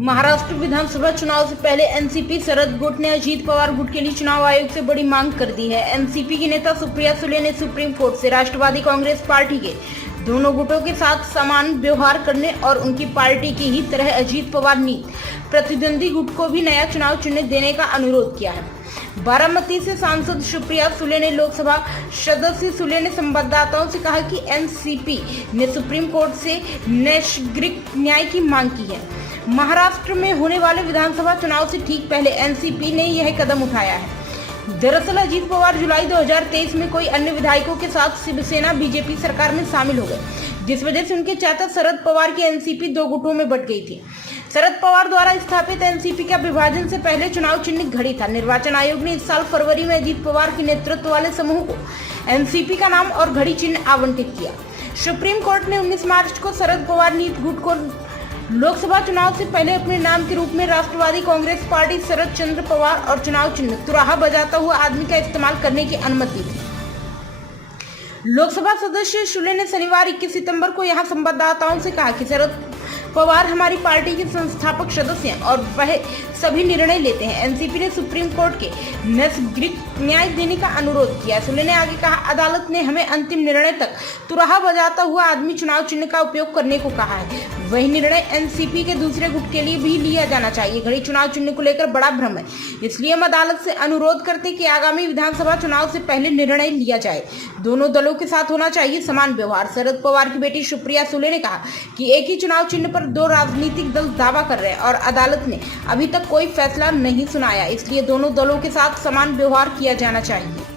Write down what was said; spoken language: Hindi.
महाराष्ट्र विधानसभा चुनाव से पहले एनसीपी शरद गुट ने अजीत पवार गुट के लिए चुनाव आयोग से बड़ी मांग कर दी है। एनसीपी की नेता सुप्रिया सुले ने सुप्रीम कोर्ट से राष्ट्रवादी कांग्रेस पार्टी के दोनों गुटों के साथ समान व्यवहार करने और उनकी पार्टी की ही तरह अजीत पवार नीत प्रतिद्वंदी गुट को भी नया चुनाव चिन्ह देने का अनुरोध किया है। बारामती से सांसद सुप्रिया सुले ने लोकसभा सदस्य सुले ने संवाददाताओं से कहा कि एनसीपी ने सुप्रीम कोर्ट से नैसर्गिक न्याय की मांग की है। महाराष्ट्र में होने वाले विधानसभा चुनाव से ठीक पहले एनसीपी ने यह कदम उठाया है। दरअसल अजीत पवार जुलाई 2023 में कोई अन्य विधायकों के साथ शिवसेना बीजेपी सरकार में शामिल हो गए, जिस वजह से उनके चाचा शरद पवार की एनसीपी दो गुटों में बंट गई थी। शरद पवार द्वारा स्थापित एनसीपी का विभाजन से पहले चुनाव चिन्ह घड़ी था। निर्वाचन आयोग ने इस साल फरवरी में अजीत पवार के नेतृत्व वाले समूह को एनसीपी का नाम और घड़ी चिन्ह आवंटित किया। सुप्रीम कोर्ट ने 19 मार्च को शरद पवार नीत गुट को लोकसभा चुनाव से पहले अपने नाम के रूप में राष्ट्रवादी कांग्रेस पार्टी शरद चंद्र पवार और चुनाव चिन्ह तुराहा बजाता हुआ आदमी का इस्तेमाल करने की अनुमति दी थी। लोकसभा सदस्य शुले ने शनिवार 21 सितंबर को यहां संवाददाताओं से कहा कि शरद पवार हमारी पार्टी के संस्थापक सदस्य हैं और वह सभी निर्णय लेते हैं। एनसीपी ने सुप्रीम कोर्ट के नैसर्गिक न्याय देने का अनुरोध किया। सुले ने आगे कहा, अदालत ने हमें अंतिम निर्णय तक तुराहा बजाता हुआ आदमी चुनाव चिन्ह का उपयोग करने को कहा है। वही निर्णय एनसीपी के दूसरे गुट के लिए भी लिया जाना चाहिए। घड़ी चुनाव चिन्ह को लेकर बड़ा भ्रम है, इसलिए हम अदालत से अनुरोध करते कि आगामी विधानसभा चुनाव से पहले निर्णय लिया जाए। दोनों दलों के साथ होना चाहिए समान व्यवहार। शरद पवार की बेटी सुप्रिया सुले ने कहा कि एक ही चुनाव चिन्ह पर दो राजनीतिक दल दावा कर रहे हैं और अदालत ने अभी तक कोई फैसला नहीं सुनाया, इसलिए दोनों दलों के साथ समान व्यवहार किया जाना चाहिए।